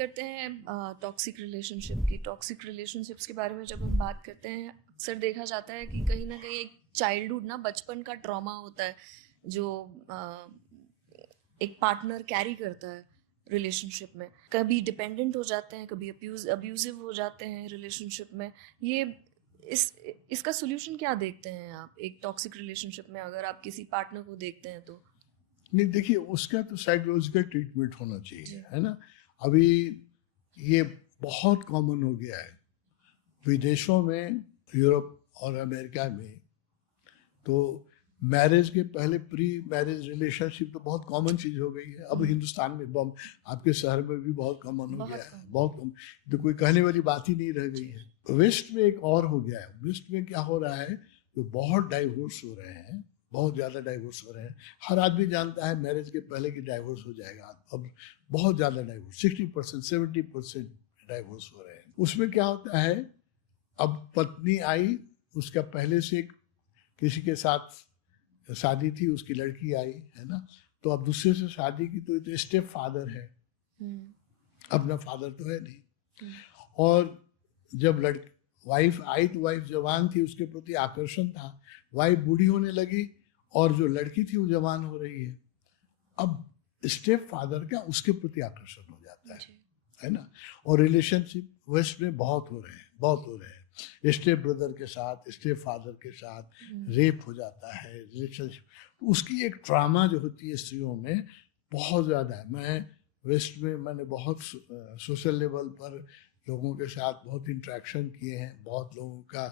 करते हैं toxic relationship की। टॉक्सिक रिलेशनशिप्स के बारे में जब हम बात करते हैं, अक्सर देखा जाता है कि कहीं ना कहीं एक चाइल्डहुड ना, बचपन का ट्रॉमा होता है जो एक पार्टनर कैरी करता है रिलेशनशिप में। कभी डिपेंडेंट हो जाते हैं, कभी अब्यूजिव हो जाते हैं रिलेशनशिप में। ये इसका सोल्यूशन क्या देखते हैं आप एक टॉक्सिक रिलेशनशिप में, अगर आप किसी पार्टनर को देखते हैं तो? नहीं, देखिए, उसका तो साइकोलॉजिकल ट्रीटमेंट होना चाहिए, है ना। अभी ये बहुत कॉमन हो गया है विदेशों में, यूरोप और अमेरिका में। तो मैरिज के पहले प्री मैरिज रिलेशनशिप तो बहुत कॉमन चीज हो गई है। अब हिंदुस्तान में, आपके शहर में भी बहुत कॉमन हो गया है, बहुत कॉमन। तो कोई कहने वाली बात ही नहीं रह गई है। वेस्ट में एक और हो गया है। वेस्ट में क्या हो रहा है, तो बहुत डाइवोर्स हो रहे हैं, बहुत ज़्यादा डाइवोर्स हो रहे हैं। हर आदमी जानता है मैरिज के पहले कि डाइवोर्स हो जाएगा। अब बहुत ज़्यादा डाइवोर्स, 60% 70% डाइवोर्स हो रहे हैं। उसमें क्या होता है, अब पत्नी आई, उसका पहले से किसी के साथ शादी थी, उसकी लड़की आई, है ना। तो अब दूसरे से शादी की, तो स्टेप फादर है, अपना फादर तो है नहीं। और जब वाइफ आई तो वाइफ जवान थी, उसके प्रति आकर्षण था। वाइफ बूढ़ी होने लगी और जो लड़की थी वो जवान हो रही है। अब स्टेप फादर का उसके प्रति आकर्षण हो जाता है ना। और रिलेशनशिप वेस्ट में बहुत हो रहे हैं, बहुत हो रहे हैं। स्टेप ब्रदर के साथ, स्टेप फादर के साथ रेप हो जाता है रिलेशनशिप। तो उसकी एक ट्रामा जो होती है स्त्रियों में बहुत ज़्यादा है। मैं वेस्ट में मैंने बहुत सोशल लेवल पर लोगों के साथ बहुत इंटरेक्शन किए हैं, बहुत लोगों का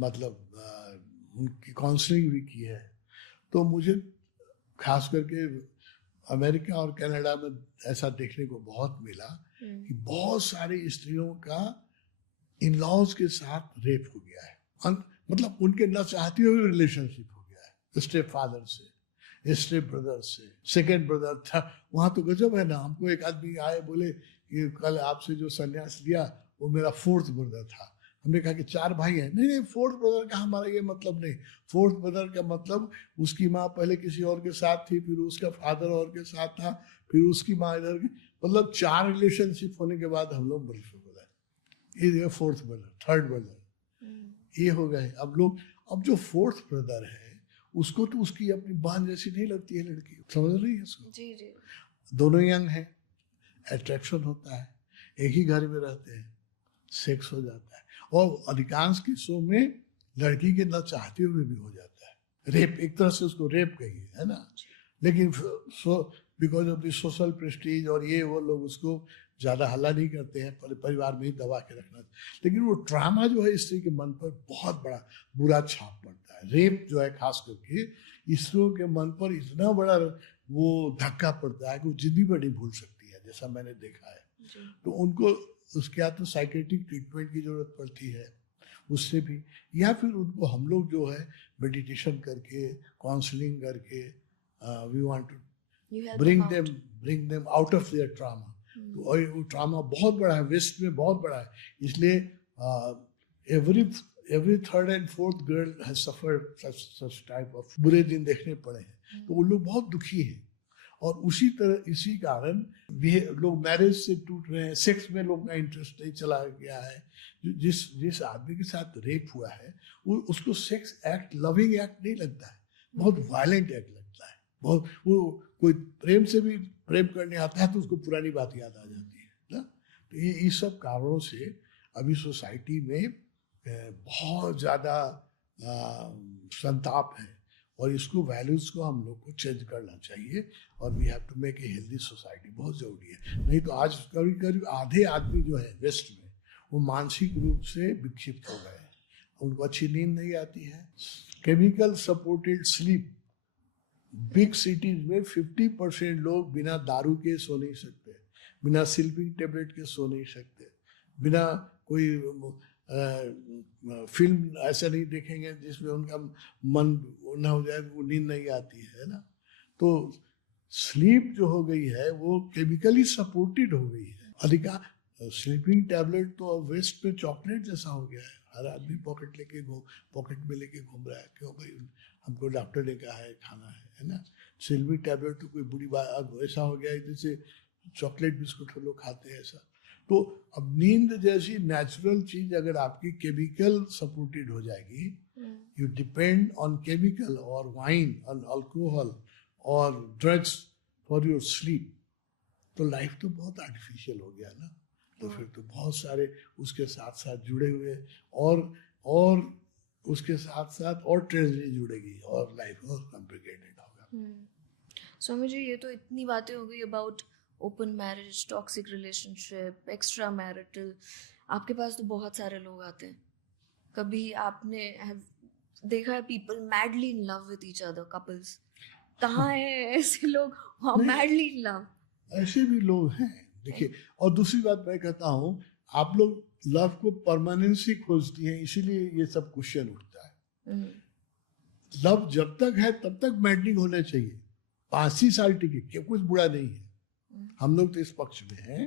मतलब उनकी काउंसलिंग भी की है। तो मुझे खास करके अमेरिका और कनाडा में ऐसा देखने को बहुत मिला कि बहुत सारी स्त्रियों का इन लॉज के साथ रेप हो गया है। मतलब उनके न चाहते हुए रिलेशनशिप हो गया है, स्टेप फादर से, स्टेप ब्रदर से, सेकेंड ब्रदर था। वहां तो गजब है ना। हमको एक आदमी आए, बोले कि कल आपसे जो संन्यास लिया वो मेरा फोर्थ ब्रदर था। हमने कहा कि 4 भाई हैं। नहीं नहीं, फोर्थ ब्रदर का हमारा ये मतलब नहीं। फोर्थ ब्रदर का मतलब उसकी माँ पहले किसी और के साथ थी, फिर उसका फादर और के साथ था, फिर उसकी माँ इधर की। मतलब 4 रिलेशनशिप होने के बाद हम लोग बड़े बोला ये फोर्थ ब्रदर, थर्ड ब्रदर ये हो गए। अब जो फोर्थ ब्रदर है उसको तो उसकी अपनी बहन जैसी नहीं लगती है लड़की, समझ रही है उसको। जी जी। दोनों यंग है, अट्रैक्शन होता है, एक ही घर में रहते हैं, सेक्स हो जाता है। और अधिकांश केसों में लड़की के न चाहते हुए भी हो जाता है रेप। एक तरह से उसको रेप कहिए, है ना। लेकिन because of the social Prestige और ये वो लोग उसको ज़्यादा हल्ला नहीं करते हैं, परिवार में ही दबा के रखना। लेकिन वो ट्रामा जो है स्त्री के मन पर बहुत बड़ा बुरा छाप पड़ता है। रेप जो है खास करके स्त्रियों के मन पर इतना बड़ा वो धक्का पड़ता है कि वो जिंदगी भर नहीं भूल सकती है, जैसा मैंने देखा है। तो उनको उसके बाद तो साइकेट्रिक ट्रीटमेंट की जरूरत पड़ती है, उससे भी, या फिर उनको हम लोग जो है मेडिटेशन करके, काउंसलिंग करके, we want to bring them out of their trauma. तो और वो ट्रामा बहुत बड़ा है, वेस्ट में बहुत बड़ा है। इसलिए every third and fourth girl has suffered such type of बुरे दिन देखने पड़े हैं। तो वो लोग बहुत दुखी हैं। और इसी कारण लोग मैरिज से टूट रहे हैं, सेक्स में लोग का इंटरेस्ट नहीं चला गया है। जिस आदमी के साथ रेप हुआ है वो उसको सेक्स एक्ट, लविंग एक्ट नहीं लगता है, बहुत वायलेंट एक्ट लगता है। बहुत वो कोई प्रेम से भी प्रेम करने आता है तो उसको पुरानी बात याद आ जाती है ना। तो ये इस सब कारणों से अभी सोसाइटी में बहुत ज़्यादा संताप है। और इसको वैल्यूज को हम लोग को चेंज करना चाहिए। और we have to make a healthy society, बहुत ज़रूरी है। नहीं तो आज करीब आधे आदमी जो है वेस्ट में वो मानसिक रूप से विक्षिप्त हो गए हैं, उनको अच्छी नींद नहीं आती है। Chemical supported sleep, big cities में 50% लोग बिना दारू के सो नहीं सकते, बिना स्लीपिंग टेबलेट के सो नहीं सकते, बिना कोई फिल्म ऐसा नहीं देखेंगे जिसमें उनका मन न हो जाए, वो नींद नहीं आती है ना। तो स्लीप जो हो गई है वो केमिकली सपोर्टेड हो गई है। स्लीपिंग टैबलेट तो वेस्ट में चॉकलेट जैसा हो गया है। हर आदमी पॉकेट में लेके घूम रहा है। क्यों भाई, हमको डॉक्टर ने कहा है खाना है ना। स्लीपिंग टैबलेट तो कोई बुरी बात, अब ऐसा हो गया है जैसे चॉकलेट बिस्कुट हम लोग खाते हैं ऐसा। तो अब नींद जैसी नेचुरल चीज अगर आपकी केमिकल सपोर्टेड हो जाएगी, यू डिपेंड ऑन केमिकल और वाइन और अल्कोहल और ड्रग्स फॉर योर स्लीप, तो लाइफ तो बहुत आर्टिफिशियल हो गया ना। तो फिर तो बहुत सारे उसके साथ साथ जुड़े हुए और उसके साथ साथ और ट्रेजेडी जुड़ेगी और लाइफ और कॉम्प्लिकेटेड होगा। स्वामी जी, ये तो इतनी बातें हो गई about open marriage, toxic relationship, extra marital. आपके पास तो बहुत सारे लोग आते हैं। कभी आपने देखा है people madly in love with each other, couples? कहाँ है ऐसे लोग मैडली इन लव? ऐसे भी लोग हैं, देखिए। और दूसरी बात मैं कहता हूँ, आप लोग लव को परमानेंसी खोजती हैं, इसीलिए ये सब क्वेश्चन उठता है। लव जब तक है तब तक मैडलिंग होना चाहिए, 5 ही साल टिके, क्या कुछ बुरा नहीं है। हम लोग तो इस पक्ष में हैं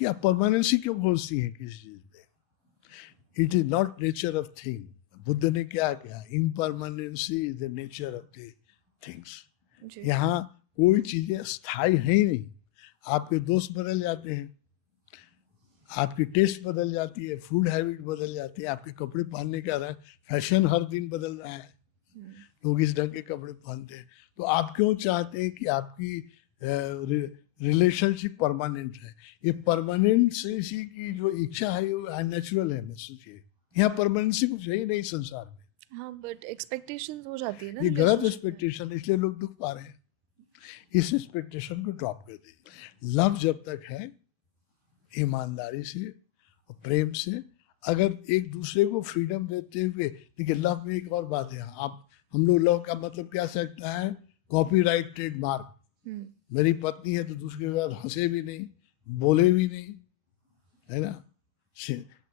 कि आप परमानेंसी क्यों खोजती हैं किसी चीज में। It is not nature of thing. Buddha ने क्या कहा, impermanency is the nature of the things. यहाँ कोई चीजें स्थायी है ही नहीं। आपके दोस्त बदल जाते हैं, आपकी टेस्ट बदल जाती है, फूड हैबिट बदल जाती है, आपके कपड़े पहनने का रंग, फैशन हर दिन बदल रहा है, लोग इस ढंग के कपड़े पहनते हैं। तो आप क्यों चाहते हैं कि आपकी रिलेशनशिप परमानेंट है? ये परमानेंसी की जो इच्छा है वो अननेचुरल है। मैं सोचिए, यहाँ परमानेंसी कुछ है ही नहीं संसार में। हाँ, बट एक्सपेक्टेशंस हो जाती है ना। ये गलत एक्सपेक्टेशन, इसलिए लोग दुख पा रहे हैं। इस एक्सपेक्टेशन को ड्रॉप कर दीजिए। लव जब तक है, ईमानदारी से और प्रेम से, अगर एक दूसरे को फ्रीडम देते हुए। देखिए, लव में एक और बात है, हम लोग लव का मतलब क्या सकता है, कॉपीराइट ट्रेडमार्क। मेरी पत्नी है तो दूसरे के साथ हंसे भी नहीं, बोले भी नहीं, है ना,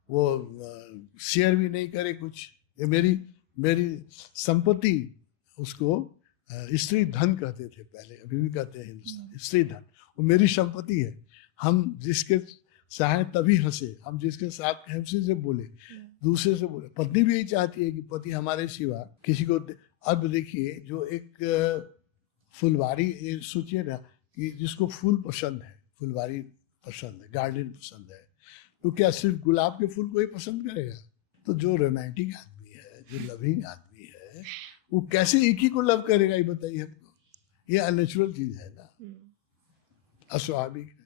वो शेयर भी नहीं करे कुछ। ये मेरी संपत्ति, उसको स्त्री धन कहते थे पहले, अभी भी कहते हैं हिंदुस्तान, स्त्री धन, वो मेरी संपत्ति है। हम जिसके चाहे तभी हंसे, हम जिसके साथ हमसे से बोले, दूसरे से बोले। पत्नी भी यही चाहती है कि पति हमारे सिवा किसी को। अब देखिए, जो एक फुलवारी, सोचिए ना कि जिसको फूल पसंद है, फुलवारी पसंद है, गार्डन पसंद है, तो क्या सिर्फ गुलाब के फूल को ही पसंद करेगा? तो जो रोमांटिक आदमी है, जो लविंग आदमी है, वो कैसे एक ही को लव करेगा, ये बताइए हमको। ये अननेचुरल चीज है ना, अस्वाभाविक है।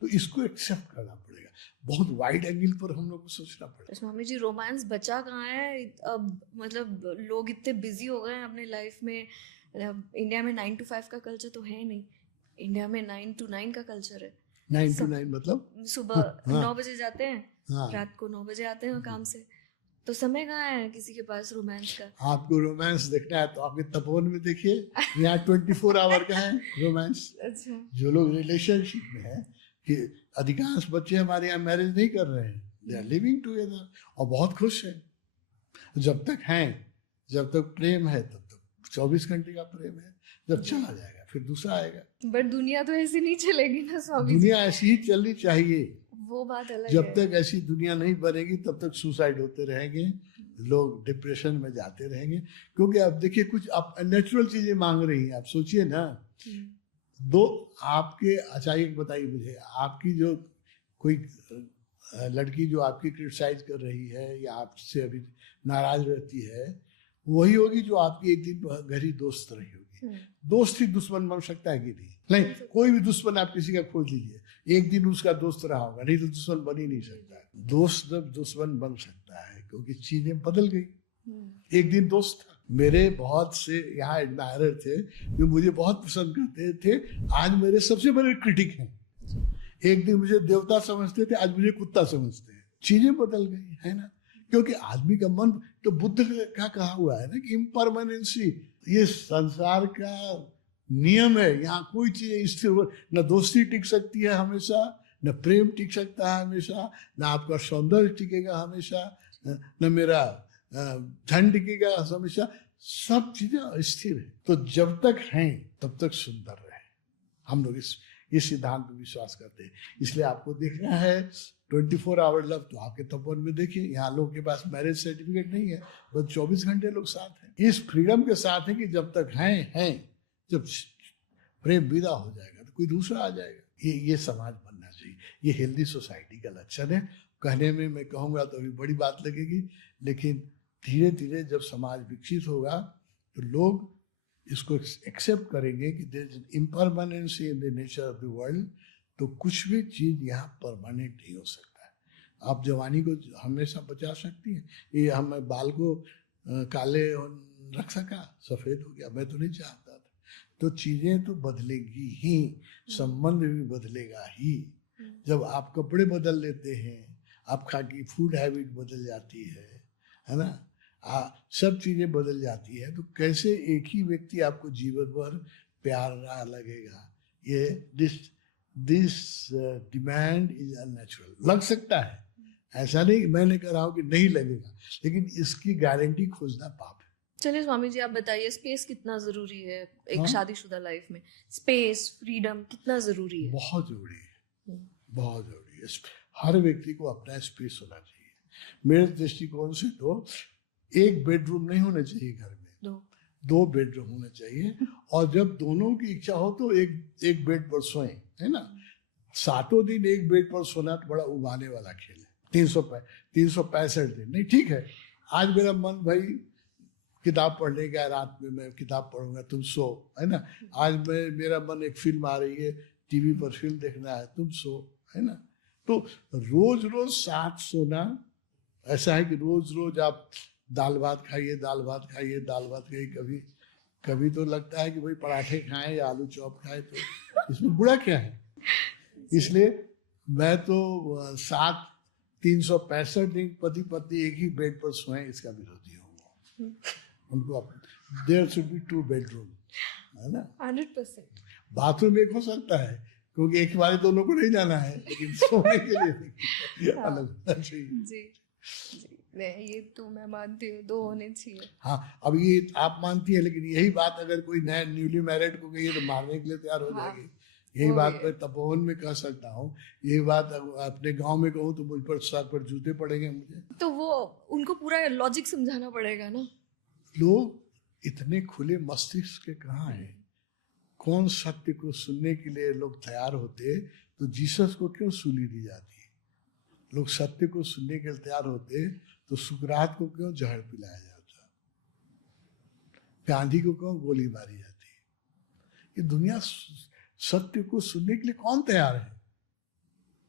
तो इसको एक्सेप्ट करना पड़ेगा। बहुत वाइड एंगल पर हम लोग को सोचना पड़ेगा। स्वामी जी, रोमांस बचा कहाँ है अब? मतलब लोग इतने बिजी हो गए हैं अपने लाइफ में। इंडिया में 9 to 5 का कल्चर तो है नहीं, इंडिया में 9 to 9 का कल्चर है। 9 to 9 मतलब सुबह 9 बजे जाते हैं, हाँ। रात को 9 बजे आते हैं काम से। तो समय कहाँ है किसी के पास रोमांस का? आपको रोमांस देखना है तो आपके तपोवन में देखिए, यहाँ 24 आवर का है रोमांस। अच्छा। जो लोग रिलेशनशिप में है, कि अधिकांश बच्चे हमारे यहाँ मैरिज नहीं कर रहे हैं, दे आर लिविंग टुगेदर और बहुत खुश हैं। जब तक हैं, जब तक प्रेम है, तब तक 24 घंटे का प्रेम है। जब चला जाएगा फिर दूसरा आएगा। बट दुनिया तो ऐसी नहीं चलेगी ना स्वामी जी। दुनिया ऐसी ही चलनी चाहिए। वो बात अलग जब है। तक ऐसी दुनिया नहीं बनेगी तब तक सुसाइड होते रहेंगे, लोग डिप्रेशन में जाते रहेंगे। क्योंकि आप देखिए, कुछ आप नेचुरल चीजें मांग रही हैं। आप सोचिए ना, दो आपके, अच्छा एक बताइए मुझे, आपकी जो कोई लड़की जो आपकी क्रिटिसाइज कर रही है या आपसे अभी नाराज रहती है, वही होगी जो आपकी एक दिन गहरी दोस्त रही होगी। दोस्त ही दुश्मन बन सकता है कि नहीं? कोई भी दुश्मन आप किसी का खोज लीजिए, एक दिन उसका दोस्त रहा होगा, नहीं तो दुश्मन बन ही नहीं सकता। दोस्त जब दुश्मन बन सकता है क्योंकि चीजें बदल गई। एक दिन दोस्त था, मेरे बहुत से यहाँ एडमायरर थे जो मुझे बहुत पसंद करते थे, आज मेरे सबसे बड़े क्रिटिक हैं। एक दिन मुझे देवता समझते थे, आज मुझे कुत्ता समझते हैं। चीजें बदल गई है ना, क्योंकि आदमी का मन, तो बुद्ध का कहा हुआ है ना कि इम्परमानेंसी, ये संसार का नियम है। यहाँ कोई चीज स्थिर, न दोस्ती टिक सकती है हमेशा, न प्रेम टिक सकता है हमेशा, न आपका सौंदर्य टिकेगा हमेशा, न मेरा धन टिकेगा हमेशा। सब चीजें स्थिर है। तो जब तक हैं तब तक सुंदर रहे। हम लोग इस सिद्धांत पर विश्वास करते हैं। इसलिए आपको देखना है 24 आवर लव, तो आपके तपोवन में देखिए, यहाँ लोगों के पास मैरिज सर्टिफिकेट नहीं है, बस 24 घंटे लोग साथ हैं। इस फ्रीडम के साथ है कि जब तक हैं, जब प्रेम विदा हो जाएगा तो कोई दूसरा आ जाएगा। ये समाज बनना चाहिए, ये हेल्दी सोसाइटी का लक्षण है। कहने में मैं कहूँगा तो अभी बड़ी बात लगेगी, लेकिन धीरे धीरे जब समाज विकसित होगा तो लोग इसको एक्सेप्ट करेंगे कि there is impermanency in the nature of the world. तो कुछ भी चीज़ यहाँ परमानेंट नहीं हो सकता है। आप जवानी को हमेशा बचा सकती हैं। ये हम बाल को काले रख सका, सफ़ेद हो गया, मैं तो नहीं चाहता था। तो चीज़ें तो बदलेगी ही, संबंध भी बदलेगा ही। जब आप कपड़े बदल लेते हैं, आपका की फूड हैबिट बदल जाती है ना, सब चीज़ें बदल जाती है, तो कैसे एक ही व्यक्ति आपको जीवन भर प्यारा लगेगा? ये दिस डिमांड इज अननेचुरल। लग सकता है, ऐसा नहीं, मैं नहीं कह रहा हूँ कि नहीं लगेगा, लेकिन इसकी गारंटी खोजना पाप है। चलिए स्वामी जी, आप बताइए स्पेस कितना जरूरी है एक हाँ? शादीशुदा लाइफ में? स्पेस, फ्रीडम कितना जरूरी है? बहुत जरूरी है, बहुत जरूरी है। हर व्यक्ति को अपना स्पेस होना चाहिए। मेरे दृष्टिकोण से तो एक बेडरूम नहीं होना चाहिए घर में, दो बेडरूम होने चाहिए। और जब दोनों की इच्छा हो तो एक बेड पर सोएं, है ना। 7 दिन एक बेड पर सोना तो बड़ा उबाने वाला खेल है। 365 दिन नहीं, ठीक है। आज मेरा मन भाई किताब पढ़ने का, रात में मैं किताब पढ़ूंगा, तुम सो, है ना। आज मेरा मन एक फिल्म आ रही है, टीवी पर फिल्म देखना है, तुम सो, है ना। तो रोज रोज साथ सोना ऐसा है कि रोज रोज आप दाल भात खाइए, दाल भात खाइए, दाल भात खाइए। कभी तो लगता है कि भाई पराठे खाएं या आलू चॉप खाएं, तो इसमें बुरा क्या है? इसलिए मैं तो 365 दिन पति पत्नी एक ही बेड पर सोएं, इसका विरोधी हूँ। उनको देयर शुड बी 2 बेडरूम, है ना। 100%। बाथरूम एक हो सकता है, क्योंकि एक बार दोनों को नहीं जाना है, लेकिन सोने के लिए हाँ, अलग होना चाहिए। जी जी, नहीं ये तो मैं मानती हूँ, 2 होने चाहिए। हाँ, अब ये आप मानती है, लेकिन यही बात अगर कोई नया न्यूली मैरिड को कहिए तो मारने के लिए तैयार हो जाएगी। यही बात मैं तपोवन में कह सकता हूँ, यही बात अपने गांव में कहूँ तो मुझ पर सर पर जूते पड़ेंगे मुझे। तो वो उनको पूरा लॉजिक समझाना पड़ेगा ना। लोग इतने खुले मस्तिष्क के कहाँ हैं? कौन सत्य को सुनने के लिए लोग तैयार होते तो जीसस को क्यों सूली दी जाती? लोग सत्य को सुनने के लिए तैयार होते तो सुकरात को क्यों जहर पिलाया जाता? गांधी को क्यों गोली मारी जाती? ये दुनिया सत्य को सुनने के लिए कौन तैयार है?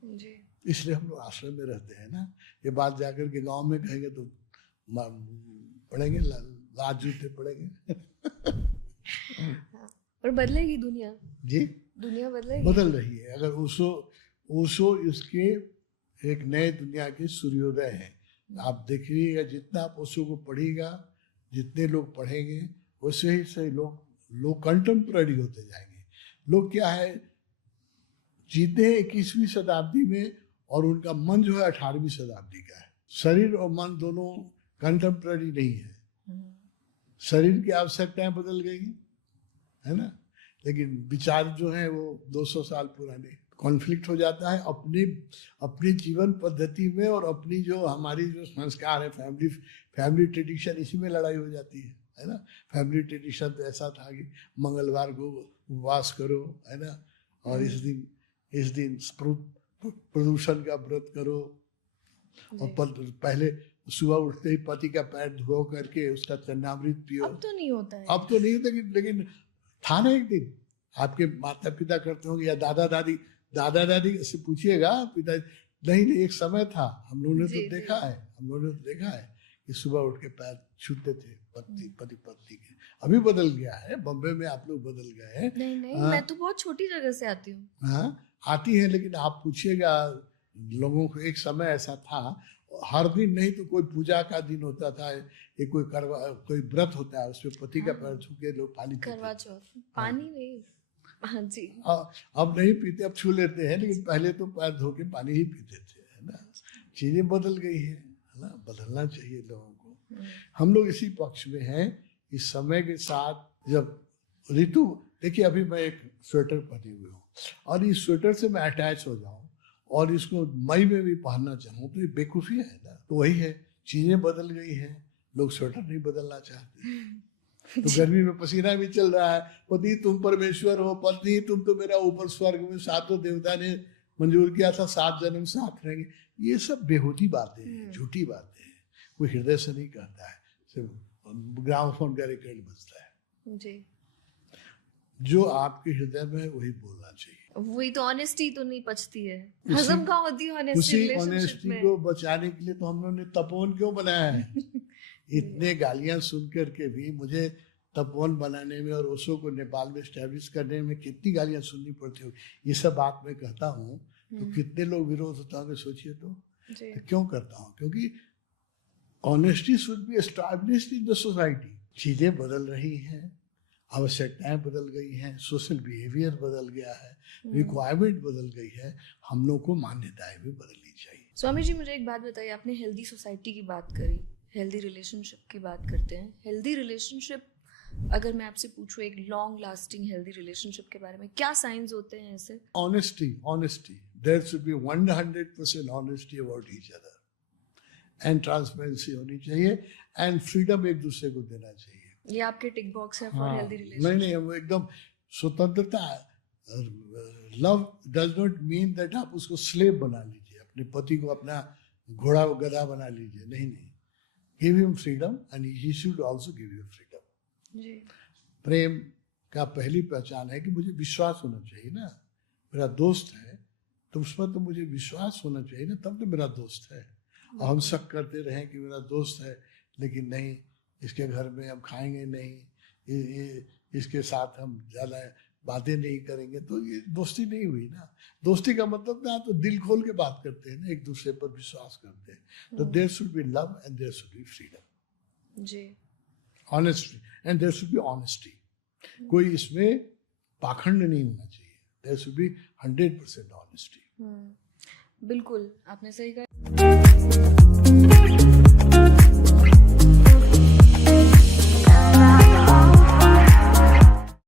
जी। इसलिए हम लोग आश्रम में रहते हैं ना। ये बात जाकर के गांव में कहेंगे तो पड़ेंगे, लाज जूते पड़ेंगे। पर बदलेगी दुनिया जी, दुनिया बदलेगी, बदल रही है। अगर ओशो इसके एक नए दुनिया के सूर्योदय है। आप देखिएगा, जितना आप ओशो को पढ़िएगा, जितने लोग पढ़ेंगे, वैसे ही से लोग कंटेम्पररी होते जाएंगे। लोग क्या है, जीते हैं 21वीं शताब्दी में और उनका मन जो है 18वीं शताब्दी का है। शरीर और मन दोनों कंटेम्पररी नहीं है। शरीर की आवश्यकताएं बदल गई, है ना, लेकिन विचार जो है वो 200 साल पुराने। कॉन्फ्लिक्ट हो जाता है अपनी जीवन पद्धति में, और अपनी जो हमारी जो संस्कार है, फैमिली ट्रेडिशन, इसी में लड़ाई हो जाती है ना। फैमिली ट्रेडिशन तो ऐसा था कि मंगलवार को उपवास करो, है ना, और इस दिन प्रदूषण का व्रत करो, और पहले सुबह उठते ही पति का पैर धो करके उसका चन्नामृत पियो। अब तो नहीं होता है। अब तो नहीं होता, लेकिन था ना एक दिन। आपके माता पिता करते होंगे, या दादा दादी से पूछिएगा, पिता नहीं, एक समय था, हम लोगों ने तो देखा है कि सुबह उठ के पैर छूते थे पति पत्नी के। अभी बदल गया है, बम्बे में आप लोग बदल गए हैं। नहीं, मैं तो बहुत छोटी जगह से आती हूँ। हाँ, आती है, लेकिन आप पूछिएगा लोगों को, एक समय ऐसा था, हर दिन नहीं तो कोई पूजा का दिन होता था, ये कोई व्रत होता है, उसमें पति का पैर छू के लोग पानी पीते। करवा चौथ, पानी नहीं। हाँ जी। अब नहीं पीते, अब छू लेते हैं, लेकिन पहले तो पैर धो के पानी ही पीते थे, है ना। चीजें बदल गई है ना, बदलना चाहिए लोगों को। हम लोग इसी पक्ष में हैं, इस समय के साथ जब ऋतु, देखिए अभी मैं एक स्वेटर पहने हुए हूँ, और इस स्वेटर से मैं अटैच हो जाऊँ और इसको मई में भी पहनना चाहूँ, तो ये बेवकूफ़ी है ना। तो वही है, चीजें बदल गई हैं, लोग स्वेटर नहीं बदलना चाहते। तो गर्मी में पसीना भी चल रहा है, पति तुम परमेश्वर हो, पत्नी तुम तो मेरा ऊपर स्वर्ग में सातों देवता ने मंजूर किया था, 7 जन्म साथ रहेंगे। ये सब बेहूदी बातें हैं, झूठी बातें हैं, कोई हृदय से नहीं कहता है, सिर्फ ग्रामोफोन का रिकॉर्ड बजता है। जी, जो आपके हृदय में है वही बोलना चाहिए। वही तो ऑनेस्टी तो नहीं पचती है, उसी- हजम कहाँ होती है ऑनेस्टी उसी रिलेशनशिप ऑनेस्टी में। को बचाने के लिए तो हम लोगों ने तपोवन क्यों बनाया है? इतने गालियां सुन करके भी मुझे तपोवन बनाने में और ओशो को नेपाल में स्टैब्लिश करने में कितनी गालियां सुननी पड़ती हो। ये सब बात मैं कहता हूँ तो कितने लोग विरोध होता होंगे, सोचिए तो क्यों करता हूँ? क्योंकि honesty should be established in the society. चीजें बदल रही हैं, आवश्यकताएं बदल गई हैं, सोशल बिहेवियर बदल गया है, रिक्वायरमेंट बदल गई है, हम लोग को मान्यताएं भी बदलनी चाहिए। स्वामी जी, मुझे एक बात बताइए, आपने हेल्दी सोसाइटी की बात करी, हेल्दी रिलेशनशिप की बात करते हैं। हेल्दी रिलेशनशिप, अगर मैं आपसे पूछूं एक लॉन्ग लास्टिंग हेल्दी रिलेशनशिप के बारे में, क्या साइंस होते हैं ऐसे? Honesty there should be 100% honesty about each other, and transparency होनी चाहिए, एंड फ्रीडम एक दूसरे को देना चाहिए। ये आपके टिक बॉक्स है फॉर हेल्दी नहीं रिलेशनशिप? नहीं, वो एकदम स्वतंत्रता। Love does not mean that आप उसको स्लेव बना लीजिए, अपने पति को अपना घोड़ा गधा बना लीजिए, नहीं नहीं। Give him freedom and he should also give you freedom. जी, प्रेम का पहली पहचान है कि मुझे विश्वास होना चाहिए ना। मेरा दोस्त है तो उस पर तो मुझे विश्वास होना चाहिए ना, तब तो मेरा दोस्त है। और हम शक करते रहें कि मेरा दोस्त है लेकिन नहीं, इसके घर में हम खाएंगे नहीं, इसके साथ हम ज़्यादा बातें नहीं करेंगे, तो ये दोस्ती नहीं हुई ना। दोस्ती का मतलब ना तो दिल खोल के बात करते हैं ना, एक दूसरे पर विश्वास करते हैं। तो there should be love and there should be freedom, जी, honesty and there should be honesty. कोई इसमें पाखंड नहीं होना चाहिए, देयर शुड बी 100% ऑनेस्टी। बिल्कुल आपने सही कहा।